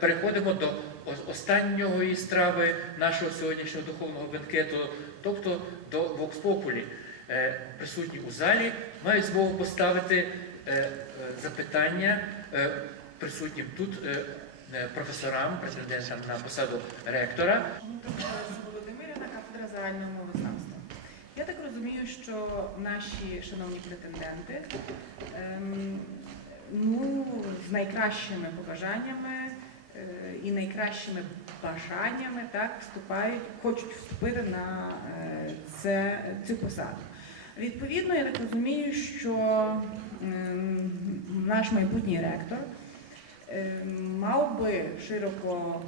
переходимо до останньої страви нашого сьогоднішнього духовного бенкету, тобто до Populi. Е, Присутні у залі мають змогу поставити е, е, запитання присутнім тут професорам, претендентам на посаду ректора. Лариса Володимирівна, кафедра загального мовознавства. Я так розумію, що наші шановні претенденти ем, ну, з найкращими побажаннями і найкращими бажаннями так, вступають, хочуть вступити на е, це, цю посаду. Відповідно, я так розумію, що ем, наш майбутній ректор ем, мав би широко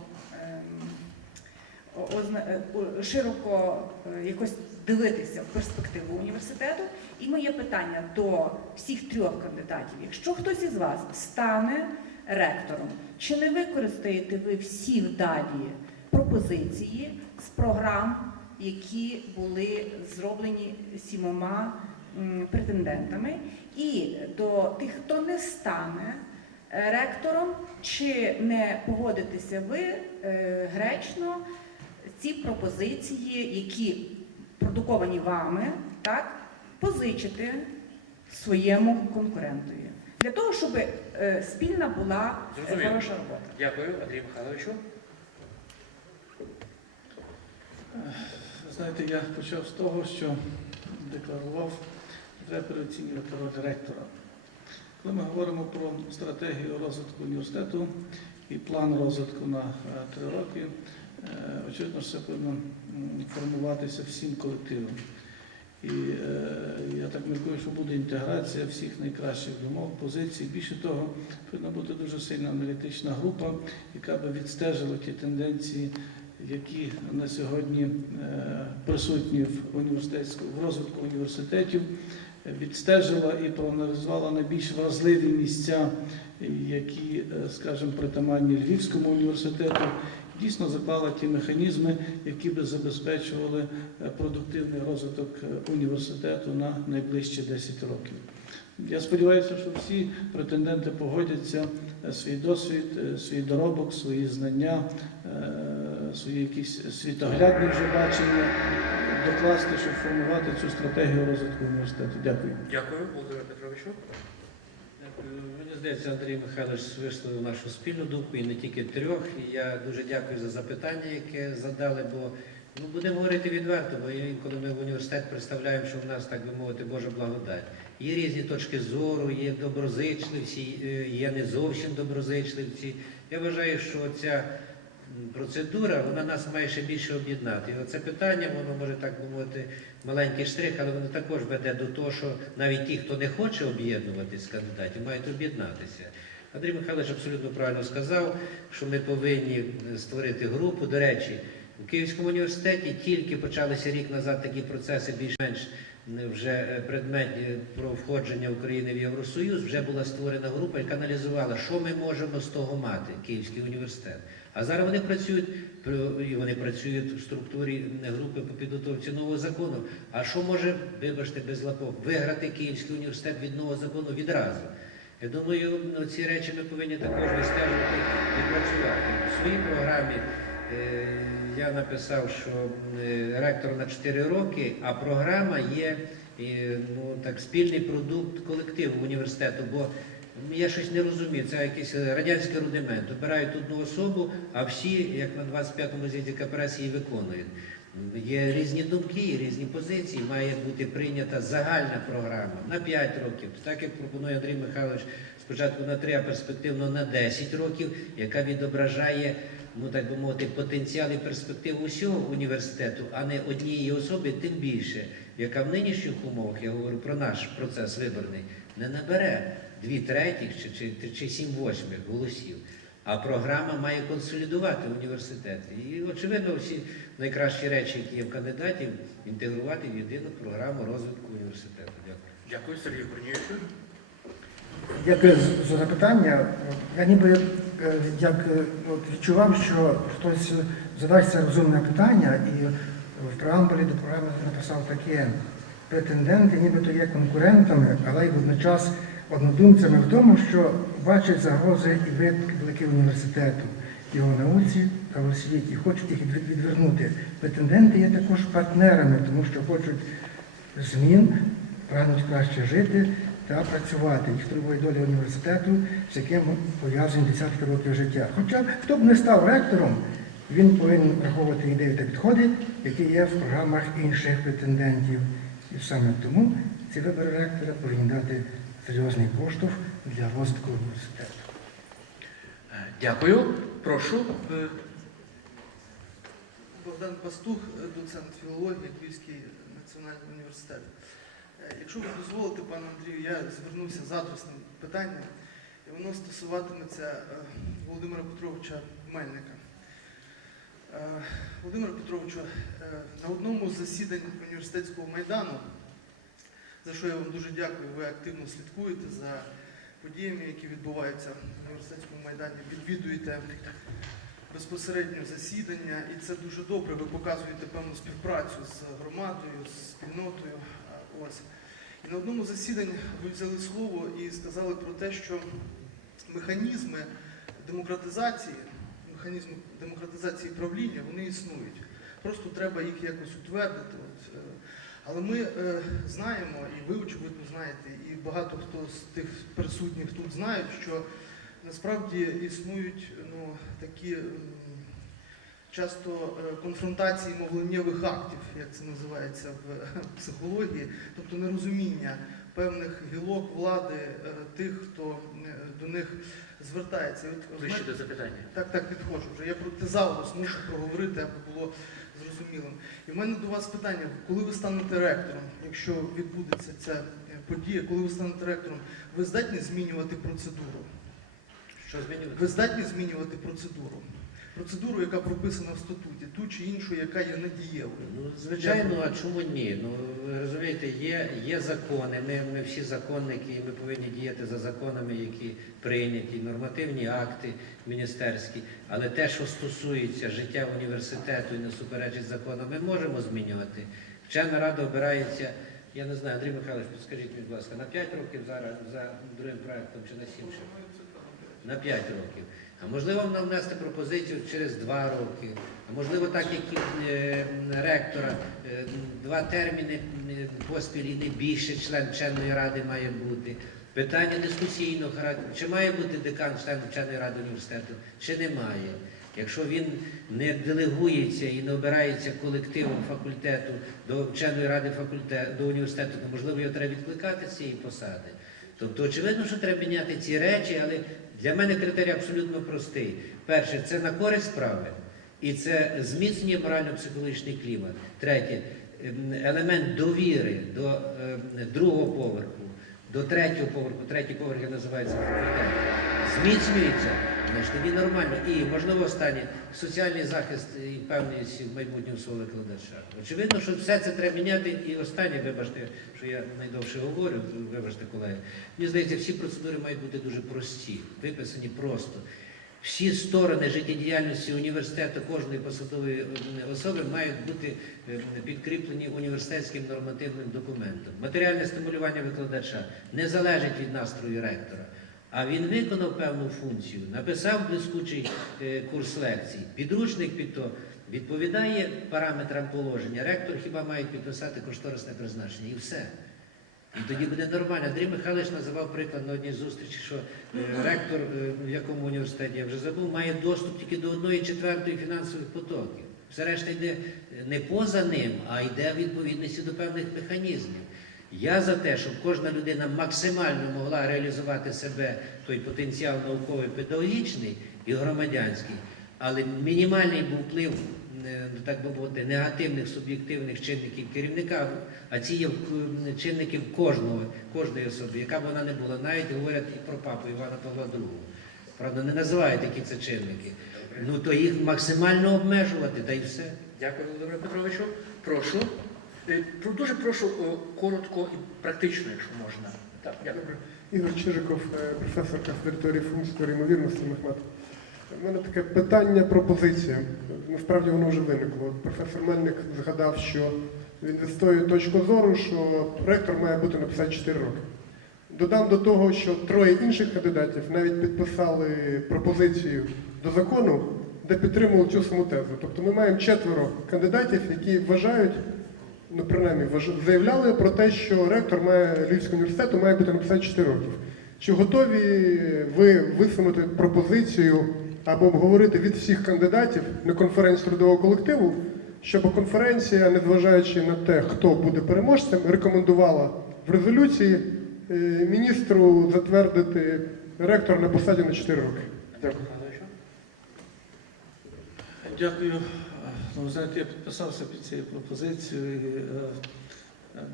ем, е, широко е, якось дивитися в перспективу університету. І моє питання до всіх трьох кандидатів: якщо хтось із вас стане ректором, чи не використаєте ви всі вдалі пропозиції з програм, які були зроблені сімома претендентами, і до тих, хто не стане е, ректором, чи не погодитеся ви е, гречно ці пропозиції, які продуковані вами, так, позичити своєму конкурентові. Для того, щоб е, спільна була Зрозуміло. хороша робота. Дякую, Андрію Михайловичу. Знаєте, я почав з того, що декларував, треба переоцінювати роль ректора. Коли ми говоримо про стратегію розвитку університету і план розвитку на е, три роки, е, очевидно, що це повинно формуватися всім колективом. І е, я так міркую, що буде інтеграція всіх найкращих думок, позицій. Більше того, повинна бути дуже сильна аналітична група, яка би відстежила ті тенденції, які на сьогодні е, присутні в університетському в розвитку університетів, відстежила і проаналізувала найбільш вразливі місця, які, е, скажімо, притаманні Львівському університету. Дійсно заклала ті механізми, які би забезпечували е, продуктивний розвиток е, університету на найближчі 10 років. Я сподіваюся, що всі претенденти погодяться е, свій досвід, свій доробок, свої знання, свої якісь світоглядні вже бачення докласти, щоб формувати цю стратегію розвитку університету. Дякую. Дякую, Володимир Петровичу. Мені здається, Андрій Михайлович висловив нашу спільну думку і не тільки трьох. І я дуже дякую за запитання, яке задали, бо ну, будемо говорити відверто, бо інколи ми в університет представляємо, що в нас, так би мовити, Божа благодать. Є різні точки зору, є доброзичливці, е, є не зовсім доброзичливці. Я вважаю, що ця процедура вона нас має ще більше об'єднати. І оце питання, воно може так би мовити, маленький штрих, але воно також веде до того, що навіть ті, хто не хоче об'єднуватись з кандидатів, мають об'єднатися. Андрій Михайлович абсолютно правильно сказав, що ми повинні створити групу. До речі, у Київському університеті тільки почалися рік назад такі процеси більш-менш вже е, предмет е, про входження України в Євросоюз. Вже була створена група, яка аналізувала, що ми можемо з того мати, Київський університет. А зараз вони працюють вони працюють в структурі групи по підготовці нового закону. А що може, вибачте, без лапок, виграти Київський університет від нового закону відразу? Я думаю, ну, ці речі ми повинні також вистежувати і працювати. У своїй програмі е, я написав, що ректор на 4 роки, а програма є ну, так, спільний продукт колективу університету. Бо я щось не розумію, це якийсь радянський рудимент. Обирають одну особу, а всі, як на 25-му з'їзді КПРС, її виконують. Є різні думки, різні позиції, має бути прийнята загальна програма на 5 років, так як пропонує Андрій Михайлович, спочатку на 3, а перспективно на 10 років, яка відображає, ну так би мовити, потенціал і перспективу усього університету, а не однієї особи, тим більше, яка в нинішніх умовах, я говорю про наш процес виборний, не набере дві третіх чи, чи, чи сім восьмих голосів. А програма має консолідувати університет. І, очевидно, всі найкращі речі, які є в кандидатів, інтегрувати в єдину програму розвитку університету. Дякую. Дякую, Сергію Корнієвичу. Дякую за запитання. Я ніби е, як е, от відчував, що хтось задасться розумне питання і в преамбулі до програми написав таке. Претенденти нібито є конкурентами, але й водночас однодумцями в тому, що бачать загрози і виклики університету. його науці та в освіті. Хочуть їх відвернути. Претенденти є також партнерами, тому що хочуть змін, прагнуть краще жити та працювати. Їх турбує доля університету, з яким пов'язані десятки років життя. Хоча хто б не став ректором, він повинен враховувати ідеї та підходи, які є в програмах інших претендентів. І саме тому ці вибори ректора повинні дати серйозний поштовх для розвитку університету. Дякую. Прошу. е, Богдан Пастух, доцент філології Київський національний університет. Якщо ви дозволите, пане Андрію, я звернувся з адресним питанням, і воно стосуватиметься е, Володимира Петровича Мельника. Е, Володимира Петровича, е, на одному з засідань університетського майдану, за що я вам дуже дякую, ви активно слідкуєте за подіями, які відбуваються на університетському майдані, відвідуєте безпосередньо засідання, і це дуже добре. Ви показуєте певну співпрацю з громадою, з спільнотою. Ось. І на одному з засідань ви взяли слово і сказали про те, що механізми демократизації, механізми демократизації правління, вони існують. Просто треба їх якось утвердити. От, е, але ми е, знаємо, і ви очевидно знаєте, і багато хто з тих присутніх тут знають, що насправді існують ну, такі часто е, конфронтації мовленнєвих актів, як це називається в психології, тобто нерозуміння певних гілок влади е, тих, хто е, до них звертається. Ближче до запитання. так, так, підходжу вже. Я про тезаурус мушу проговорити, аби було зрозумілим. І в мене до вас питання: коли ви станете ректором, якщо відбудеться ця е, подія, коли ви станете ректором, ви здатні змінювати процедуру? Що змінювати? Ви здатні змінювати процедуру? Процедуру, яка прописана в статуті, ту чи іншу, яка є надієвою. Ну, звичайно, а чому ні? Ну, ви розумієте, є, є закони, ми, ми всі законники, і ми повинні діяти за законами, які прийняті, нормативні акти міністерські. Але те, що стосується життя університету і не суперечить законам, ми можемо змінювати. Вчена рада обирається, я не знаю, Андрій Михайлович, підскажіть, будь ласка, на 5 років зараз за другим проектом чи на 7 ще? На 5 років. А можливо нам внести пропозицію через 2 роки, а можливо так, як і е, ректора, е, два терміни поспіль і не більше член вченої ради має бути. Питання дискусійного характеру. Чи має бути декан член вченої ради університету, чи немає. Якщо він не делегується і не обирається колективом факультету до вченої ради факультету, до університету, то можливо його треба відкликати з цієї посади. Тобто, очевидно, що треба міняти ці речі, але для мене критерій абсолютно простий. Перше, це на користь справи, і це зміцнює морально-психологічний клімат. Третє, ем, елемент довіри до ем, другого поверху, до третього поверху, третій поверх називається зміцнюється, значить тоді нормально. І, можливо, останнє соціальний захист і певність в майбутнього свого викладача. Очевидно, що все це треба міняти. І останнє, вибачте, що я найдовше говорю, вибачте, колеги. Мені здається, всі процедури мають бути дуже прості, виписані просто. Всі сторони життєдіяльності університету кожної посадової е, особи мають бути е, підкріплені університетським нормативним документом. Матеріальне стимулювання викладача не залежить від настрою ректора. А він виконав певну функцію, написав блискучий е, курс лекцій, підручник під то відповідає параметрам положення. Ректор хіба має підписати кошторисне призначення і все. І тоді буде нормально. Андрій Михайлович називав приклад на одній зустрічі, що е, ректор, е, в якому університеті я вже забув, має доступ тільки до одної четвертої фінансових потоків. Все решта йде не поза ним, а йде в відповідності до певних механізмів. Я за те, щоб кожна людина максимально могла реалізувати себе, той потенціал науковий, педагогічний і громадянський, але мінімальний був вплив, е, так би мовити, негативних суб'єктивних чинників керівника, а ці є чинники кожного, кожної особи, яка б вона не була. Навіть говорять і про папу Івана Павла II. Правда, не називають які це чинники. Ну то їх максимально обмежувати, та й все. Дякую, Володимире Петровичу. Прошу. Е, Дуже прошу коротко і практично, якщо можна. Так. Ігор Чижиков, е, професор кафедри функцій ймовірності Мехмат. У мене таке питання, пропозиція. Насправді воно вже виникло. Професор Мельник згадав, що він відстоює точку зору, що ректор має бути на 54 роки. Додам до того, що троє інших кандидатів навіть підписали пропозицію до закону де підтримували цю саму тезу. Тобто ми маємо четверо кандидатів, які вважають, ну принаймні заявляли про те, що ректор має Львівського університету має бути на посаді 4 років. Чи готові ви висунути пропозицію або обговорити від всіх кандидатів на конференцію трудового колективу, щоб конференція, незважаючи на те, хто буде переможцем, рекомендувала в резолюції е, міністру затвердити ректор на посаді на 4 роки? Дякую. Дякую. Ну, знаєте, я підписався під цією пропозицією. Е,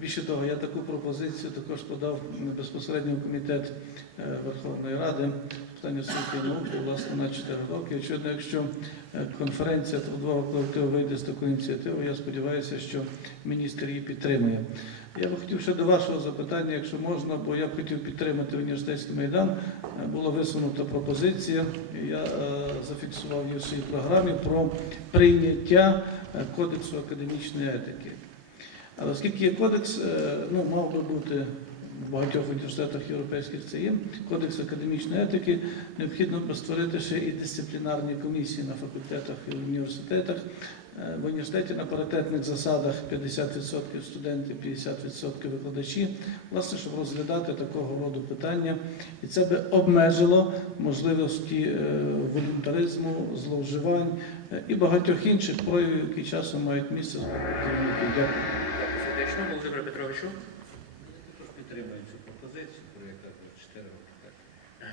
Більше того, я таку пропозицію також подав безпосередньо в комітет е, Верховної Ради з питань освіти і науки, власне, на 4 роки. Очевидно, якщо е, конференція трудового колективу вийде з такою ініціативою, я сподіваюся, що міністр її підтримує. Я би хотів ще до вашого запитання, якщо можна, бо я б хотів підтримати університетський майдан. Була висунута пропозиція, я е, зафіксував її в своїй програмі про прийняття кодексу академічної етики. Але оскільки є кодекс, е, ну, мав би бути в багатьох університетах європейських це є, кодекс академічної етики, необхідно створити ще і дисциплінарні комісії на факультетах і університетах. Е, В університеті на паритетних засадах 50% студентів, 50% викладачі, власне, щоб розглядати такого роду питання. І це би обмежило можливості е, волюнтаризму, зловживань і багатьох інших проявів, які часом мають місце з. Дякую. Дякую сердечно. Володимир Петровичу. Підтримую цю пропозицію проєкту 4 роки. Так.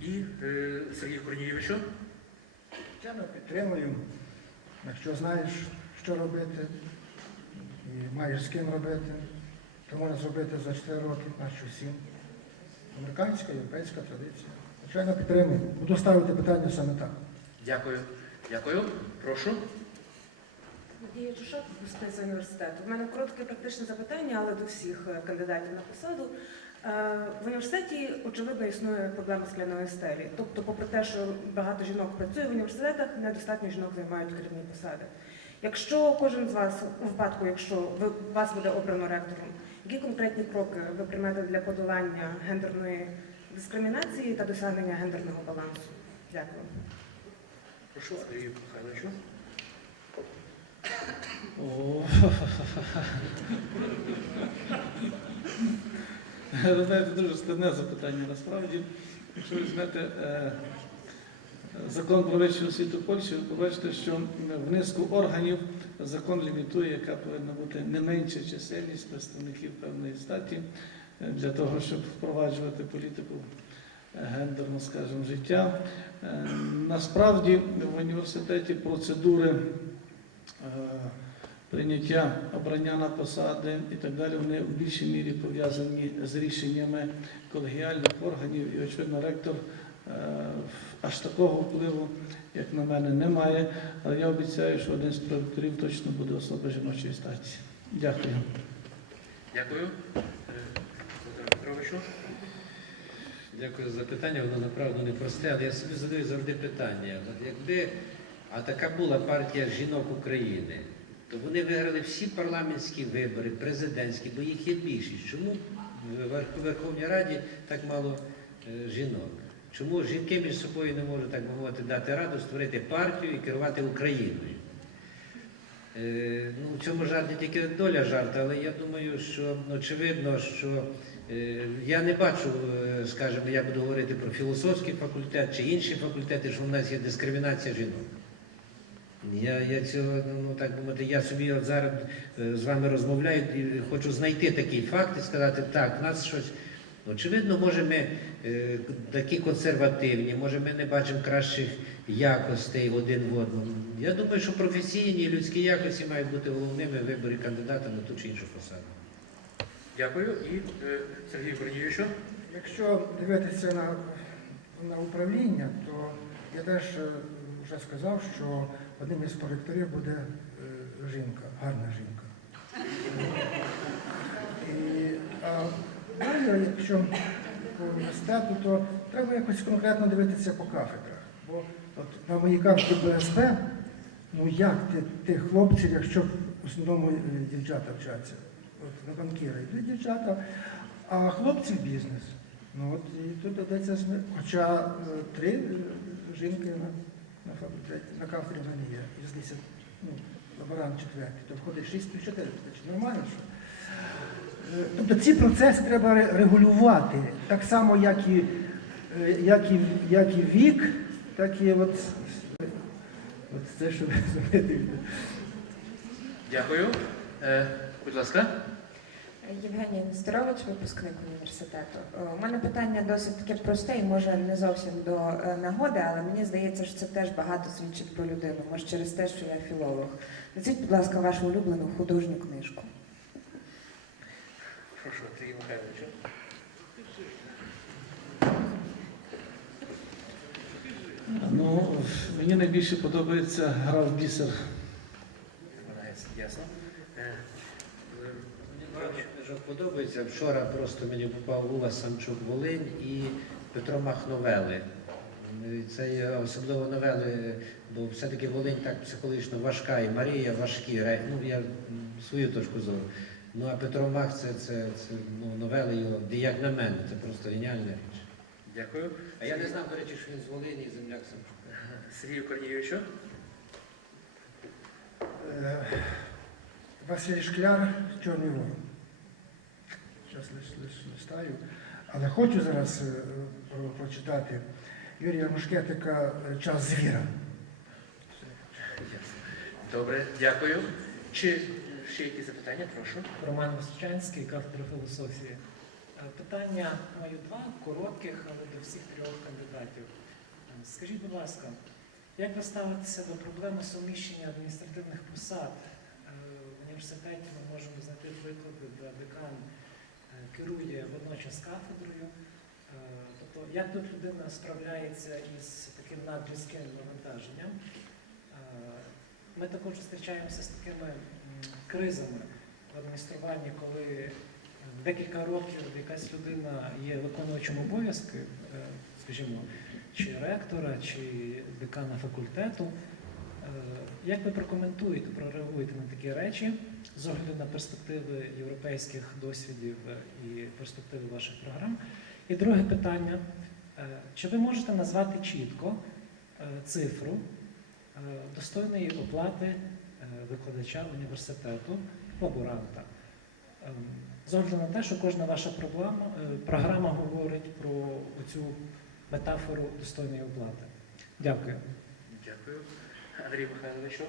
І е, Сергію Корнієвичу. Звичайно, підтримую. Якщо знаєш, що робити, і маєш з ким робити, то можна зробити за 4 роки, нащо 7. Американська, європейська традиція. Звичайно, підтримую. Буду ставити питання саме так. Дякую. Дякую. Прошу. Надія Чушак, випускниця університету. У мене коротке практичне запитання, але до всіх е, кандидатів на посаду. Е, В університеті, очевидно, існує проблема скляної стелі. Тобто, попри те, що багато жінок працює в університетах, недостатньо жінок займають керівні посади. Якщо кожен з вас, у випадку, якщо вас буде обрано ректором, які конкретні кроки ви приймете для подолання гендерної дискримінації та досягнення гендерного балансу? Дякую. Прошу, Андрію Михайловичу. Ви знаєте, дуже складне запитання насправді. Якщо ви візьмете е, закон про вищу освіту Польщі, ви побачите, що в низку органів закон лімітує, яка повинна бути не менша чисельність представників певної статі е, для того, щоб впроваджувати політику е, гендерного, скажімо, життя. Насправді в університеті процедури прийняття обрання на посади і так далі, вони в більшій мірі пов'язані з рішеннями колегіальних органів. І, очевидно, ректор е, аж такого впливу, як на мене, немає. Але я обіцяю, що один з проректорів точно буде особа жіночої статі. Дякую. Дякую. Е, Петровичу. Дякую за запитання, воно направду непросте, але я собі задаю завжди питання. От якби а така була партія жінок України, то вони виграли всі парламентські вибори, президентські, бо їх є більшість. Чому в Верховній Раді так мало е, жінок? Чому жінки між собою не можуть, так мовити, дати раду, створити партію і керувати Україною? Е, Ну, в цьому жарті тільки доля жарту, але я думаю, що очевидно, що е, я не бачу, е, скажімо, я буду говорити про філософський факультет чи інші факультети, що в нас є дискримінація жінок. Я, я цього, ну так мовити, я собі от зараз е, з вами розмовляю і хочу знайти такий факт і сказати, так, в нас щось. Очевидно, може ми е, такі консервативні, може ми не бачимо кращих якостей один в одному. Я думаю, що професійні і людські якості мають бути головними в виборі кандидата на ту чи іншу посаду. Дякую. І е, Сергію Корнієвичу. Якщо дивитися на, на управління, то я теж е, вже сказав, що одним із проректорів буде е, жінка, гарна жінка. І, а далі, якщо по університету, то треба якось конкретно дивитися по кафедрах. Бо от на моїй кафедрі БСП, ну як ти, тих хлопців, якщо в основному е, дівчата вчаться, от на банкіра йдуть дівчата, а хлопці бізнес. Ну от і тут зми- Хоча е, три жінки на факультеті, на кафедрі мене є. Ну, лаборант четвертий, то входить 6 плюс 4. Значить, нормально, що? Е, Тобто ці процеси треба регулювати, так само, як і, е, як і, як і вік, так і от, от це, що ви зробили. Дякую. Е, будь ласка. Євгенія Нестерович, випускник університету. Е, У мене питання досить таке просте і може не зовсім до е, нагоди, але мені здається, що це теж багато свідчить про людину. Може через те, що я філолог. Назвіть, будь ласка, вашу улюблену художню книжку. Прошу, Андрій Михайловичу. Ну, мені найбільше подобається гра в бісер. Ясно. Е, Мені багато книжок подобається. Вчора просто мені попав Ула Самчук Волинь і Петро Мах новели. Це особливо новели, бо все-таки Волинь так психологічно важка, і Марія важкі. Ну, я свою точку зору. Ну а Петро Мах це, це, це ну, новели його, як на мене, це просто геніальна річ. Дякую. А я не знав, до речі, що він з Волині і земляк Самчука. Сергію Корнієвичу. Е, Василь Шкляр, Чорний ворон. Зараз листаю. Але хочу зараз е, про- прочитати Юрія Мушкетика е, Час звіра. Добре, дякую. Чи ще якісь запитання? Прошу. Роман Височанський, кафедра філософії. Е, Питання маю два коротких, але до всіх трьох кандидатів. Скажіть, будь ласка, як ви ставитеся до проблеми суміщення адміністративних посад? В університеті ми можемо знайти приклади, де декан керує водночас кафедрою. Е, Тобто, як тут людина справляється із таким надрізким навантаженням? Е, Ми також зустрічаємося з такими кризами в адмініструванні, коли е, декілька років якась людина є виконувачем обов'язки, скажімо, чи ректора, чи декана факультету. Е, Як ви прокоментуєте, прореагуєте на такі речі з огляду на перспективи європейських досвідів е, і перспективи ваших програм? І друге питання: Е, чи ви можете назвати чітко цифру достойної оплати викладача університету, лаборанта? Ем, З огляду на те, що кожна ваша проблема, програма говорить про цю метафору достойної оплати. Дякую. Дякую. Андрій Михайловичу.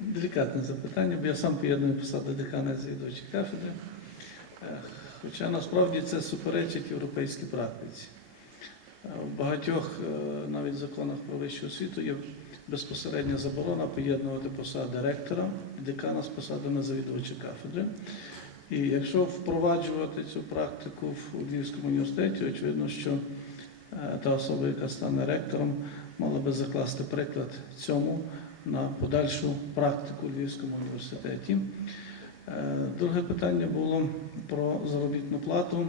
Делікатне запитання, бо я сам поєдную посади декана і завідувача кафедри. Е, Хоча насправді це суперечить європейській практиці. Е, В багатьох е, навіть законах про вищу освіту є безпосередня заборона поєднувати посади ректора і декана з посадами завідувача кафедри. І якщо впроваджувати цю практику в Львівському університеті, очевидно, що е, та особа, яка стане ректором, мала би закласти приклад цьому на подальшу практику у Львівському університеті. Е, Друге питання було про заробітну плату.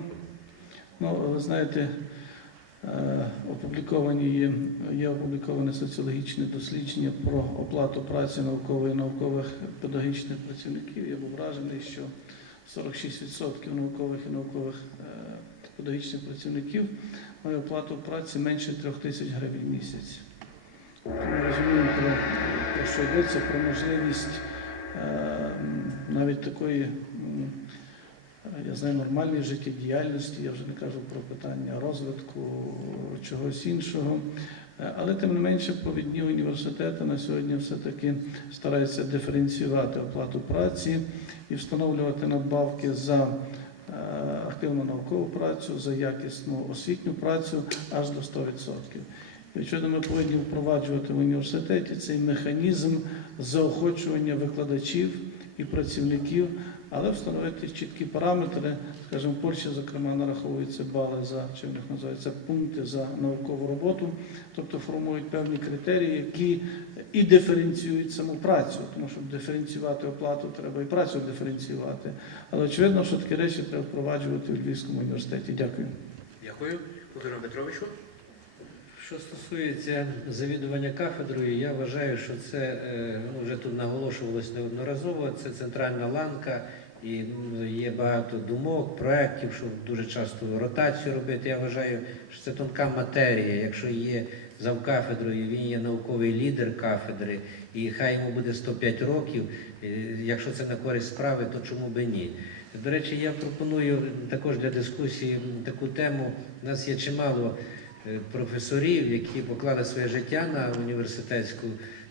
Ну, ви знаєте, е, опубліковані є, є опубліковане соціологічне дослідження про оплату праці наукової і наукових педагогічних працівників. Я був вражений, що 46% наукових і наукових е, педагогічних працівників мають оплату праці менше 3 тисяч гривень в місяць. Ми розуміємо про що йдеться про можливість е, навіть такої, я знаю, нормальної життєдіяльності, я вже не кажу про питання розвитку чогось іншого. Е, Але тим не менше, провідні університети на сьогодні все-таки стараються диференціювати оплату праці і встановлювати надбавки за е, активну наукову працю, за якісну освітню працю аж до 100%. І, Очевидно, ми повинні впроваджувати в університеті цей механізм заохочування викладачів і працівників, але встановити чіткі параметри. Скажімо, Польщі, зокрема, нараховуються бали за чи в них називаються пункти за наукову роботу, тобто формують певні критерії, які і диференціюють саму працю, тому щоб диференціювати оплату, треба і працю диференціювати. Але очевидно, що такі речі треба впроваджувати у Львівському університеті. Дякую. Дякую. Володимиру Петровичу. Що стосується завідування кафедрою, я вважаю, що це е, ну, вже тут наголошувалось неодноразово. Це центральна ланка, І є багато думок, проєктів, щоб дуже часто ротацію робити. Я вважаю, що це тонка матерія. Якщо є завкафедрою, він є науковий лідер кафедри, і хай йому буде 105 років. Якщо це на користь справи, то чому би ні? До речі, я пропоную також для дискусії таку тему. У нас є чимало е, професорів, які поклали своє життя на університетську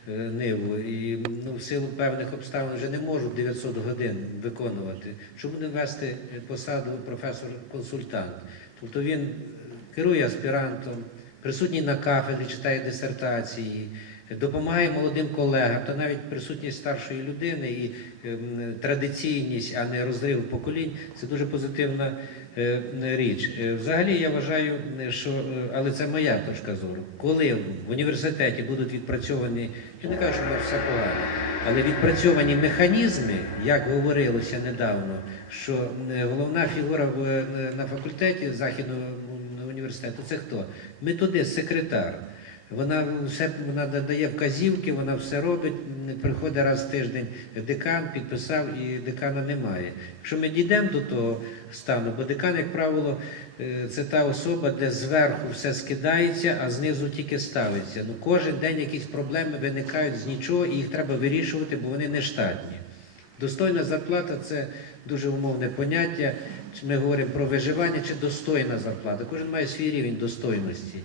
е, ниву і ну, в силу певних обставин вже не можуть 900 годин виконувати. Чому не вести е, посаду професор-консультант? Тобто він е, керує аспірантом, присутній на кафедрі, читає дисертації, допомагає молодим колегам, та навіть присутність старшої людини і ем, традиційність, а не розрив поколінь це дуже позитивна е, річ. Е, Взагалі я вважаю, що е, але це моя точка зору. Коли в університеті будуть відпрацьовані, я не кажу, що нас все погано, але відпрацьовані механізми, як говорилося недавно, що головна фігура на факультеті західного університету це хто? Методист, секретар. Вона все вона дає вказівки, вона все робить. Приходить раз в тиждень декан, підписав і декана немає. Якщо ми дійдемо до того стану, бо декан, як правило, е, це та особа, де зверху все скидається, а знизу тільки ставиться. Ну, кожен день якісь проблеми виникають з нічого, і їх треба вирішувати, бо вони не штатні. Достойна зарплата це дуже умовне поняття. Чи Ми говоримо про виживання чи достойна зарплата. Кожен має свій рівень достойності.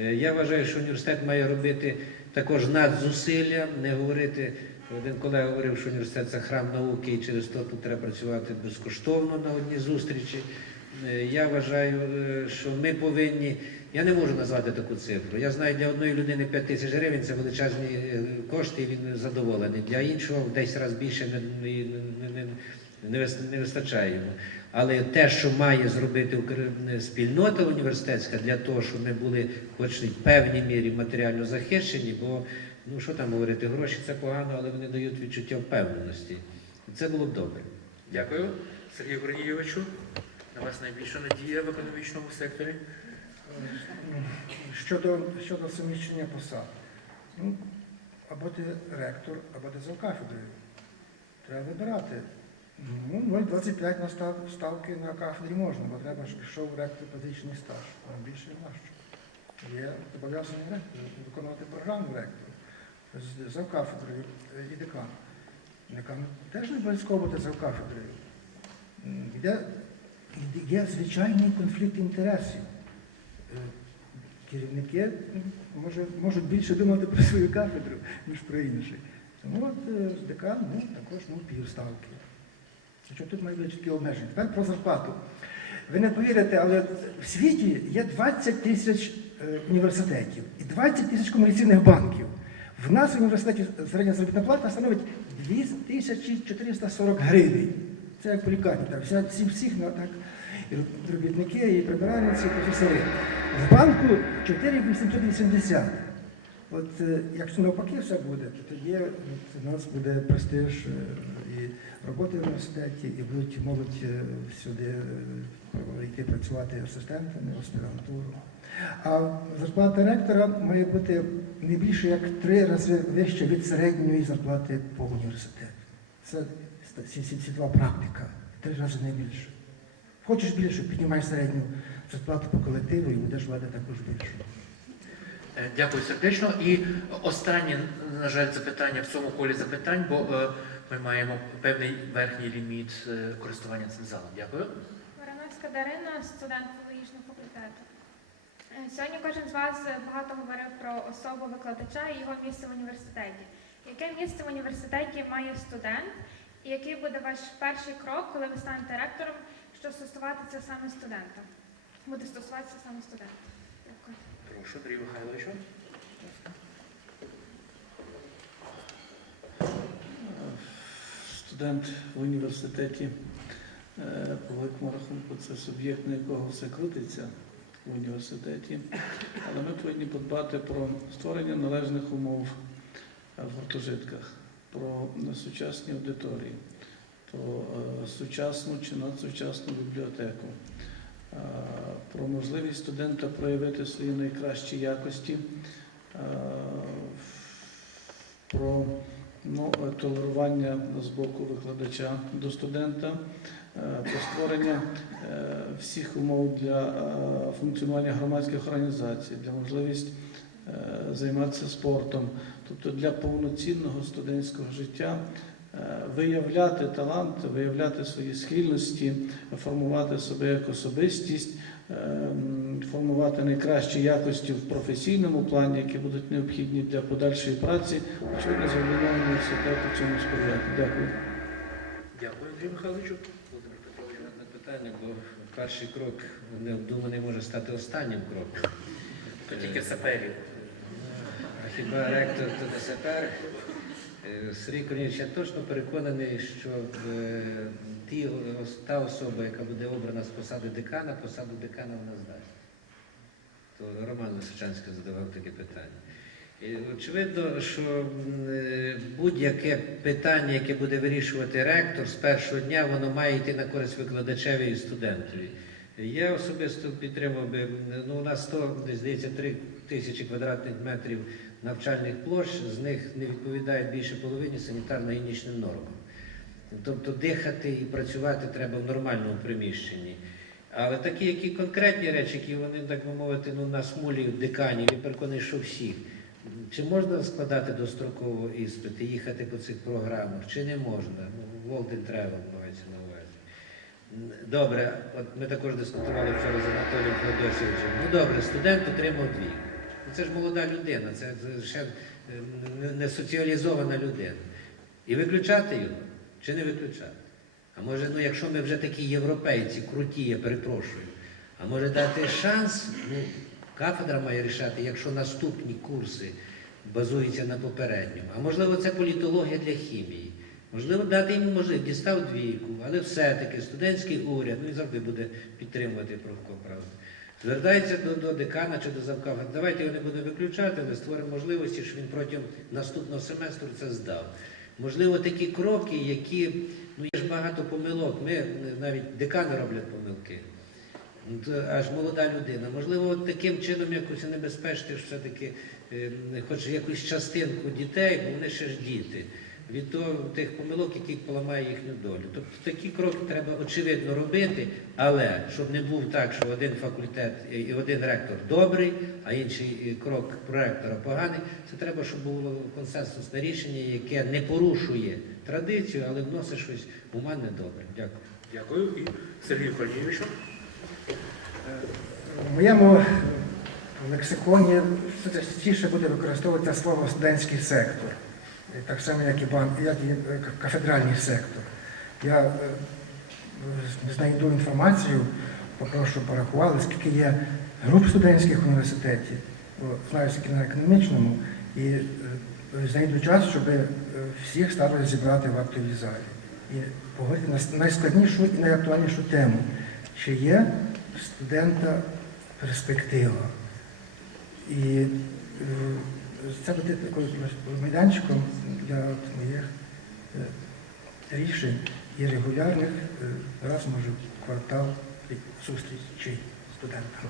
Е, Я вважаю, що університет має робити також надзусилля, не говорити. Один колега говорив, що університет це храм науки, і через то тут треба працювати безкоштовно на одній зустрічі. Е, Я вважаю, е, що ми повинні. Я не можу назвати таку цифру. Я знаю, для одної людини 5 тисяч гривень це величезні е, кошти, і він задоволений. Для іншого в 10 разів більше не, не, не, не вистачає йому. Але те, що має зробити спільнота університетська для того, щоб ми були хоч в певній мірі матеріально захищені, бо ну що там говорити, гроші це погано, але вони дають відчуття впевненості. Це було б добре. Дякую. Сергію Корнієвичу. На вас найбільша надія в економічному секторі. Щодо, щодо суміщення посад. Ну, або ти ректор, або ти завкафедрою. Треба вибирати. Ну, 0,25 на став- ставки на кафедрі можна, бо треба, щоб йшов ректор педагогічний стаж. А більше нащо? Є зобов'язаний ректор виконувати програму ректора з завкафедрою е, і декан. Декан теж не обов'язково бути завкафедрою. М, Йде, є звичайний конфлікт інтересів. Е, Керівники може, можуть більше думати про свою кафедру, ніж про інше. Тому от е, декан ну, також ну, півставки. Що тут має бути чіткі обмеження. Тепер про зарплату. Ви не повірите, але в світі є 20 тисяч е, університетів і 20 тисяч комерційних банків. В нас в університеті середня заробітна плата становить 2440 гривень. Це як по лікарні, так, всі, всіх ну, так, і робітники, і прибиральниці, і професори. В банку 4880. От е, якщо навпаки все буде, то тоді от, у нас буде престиж е, і роботи в університеті, і будуть молодь е, сюди йти працювати асистентами, аспірантуру. А зарплата ректора має бути не більше як три рази вище від середньої зарплати по університету. Це сі- практика. Три рази не більше. Хочеш більше, піднімай середню зарплату по колективу і будеш мати також більше. Е, Дякую сердечно. І останнє, на жаль, запитання в цьому колі запитань, бо е, ми маємо певний верхній ліміт е, користування цим залом. Дякую. Вороновська Дарина, студент філологічного факультету. Сьогодні кожен з вас багато говорив про особу викладача і його місце в університеті. Яке місце в університеті має студент, і який буде ваш перший крок, коли ви станете ректором, що стосуватися саме студента? Буде стосуватися саме студента. Прошу, Андрій Михайловичу. Студент в університеті, е, по великому рахунку, це суб'єкт, на якого все крутиться в університеті. Але ми повинні подбати про створення належних умов е, в гуртожитках, про сучасні аудиторії, про е, сучасну чи надсучасну бібліотеку, про можливість студента проявити свої найкращі якості, е, про ну, е, толерування з боку викладача до студента, е, про створення е, всіх умов для е, функціонування громадських організацій, для можливість е, займатися спортом, тобто для повноцінного студентського життя. Е, Виявляти талант, виявляти свої схильності, формувати себе як особистість, ем, формувати найкращі якості в професійному плані, які будуть необхідні для подальшої праці. Очевидно, завдання університету цьому сприяти. Дякую. Дякую, Андрію Михайловичу. Одне питання, бо перший крок необдуманий може стати останнім кроком. То тільки саперів. А хіба ректор то не сапер? Е, Сергій Корнійович, я точно переконаний, що е, ті, та особа, яка буде обрана з посади декана, посаду декана вона здасть. То Роман Лисичанський задавав таке питання. Очевидно, що е, будь-яке питання, яке буде вирішувати ректор з першого дня, воно має йти на користь викладачеві і студентові. Я особисто підтримав би, ну у нас 100, десь здається, 3 тисячі квадратних метрів навчальних площ, з них не відповідає більше половині санітарно-гігієнічним нормам. Тобто дихати і працювати треба в нормальному приміщенні. Але такі, які конкретні речі, які вони, так би мовити, ну, на смулі деканів, я переконаний, що всіх. Чи можна складати достроково іспити, їхати по цих програмах, чи не можна? Ну, Волден Travel мається на увазі. Добре, от ми також дискутували вчора з Анатолієм Федосовичем. Ну добре, студент отримав двійку. Це ж молода людина, це ще е, не соціалізована людина. І виключати його чи не виключати? А може, ну якщо ми вже такі європейці, круті, я перепрошую, а може дати шанс, ну, кафедра має рішати, якщо наступні курси базуються на попередньому. А можливо, це політологія для хімії. Можливо, дати йому можливість, дістав двійку, але все-таки студентський уряд, ну і завжди буде підтримувати правду. Звертається до, до декана чи до завкафедри. Давайте його не будемо виключати, але створимо можливості, щоб він протягом наступного семестру це здав. Можливо, такі кроки, які ну є ж багато помилок. Ми навіть декани роблять помилки. Ну, Аж молода людина. Можливо, от таким чином якось небезпечити все-таки е, хоч якусь частинку дітей, бо вони ще ж діти, від тих помилок, які поламає їхню долю. Тобто такі кроки треба очевидно робити, але щоб не був так, що один факультет і один ректор добрий, а інший е, крок проектора поганий. Це треба, щоб було консенсусне рішення, яке не порушує традицію, але вносить щось гуманне добре. Дякую. Дякую. І Сергію Корнієвичу. В моєму лексиконі все частіше буде використовуватися слово студентський сектор, так само, як і, бан, як і е, кафедральний сектор. Я е, знайду інформацію, попрошу порахували, скільки є груп студентських в університеті, знаю, скільки на економічному, і е, знайду час, щоб всіх старалися зібрати в актовій залі. І поговорити на найскладнішу і найактуальнішу тему, чи є студента перспектива. І це буде такою майданчиком для моїх е, рішень і регулярних е, раз, може, квартал зустрічей з студентами.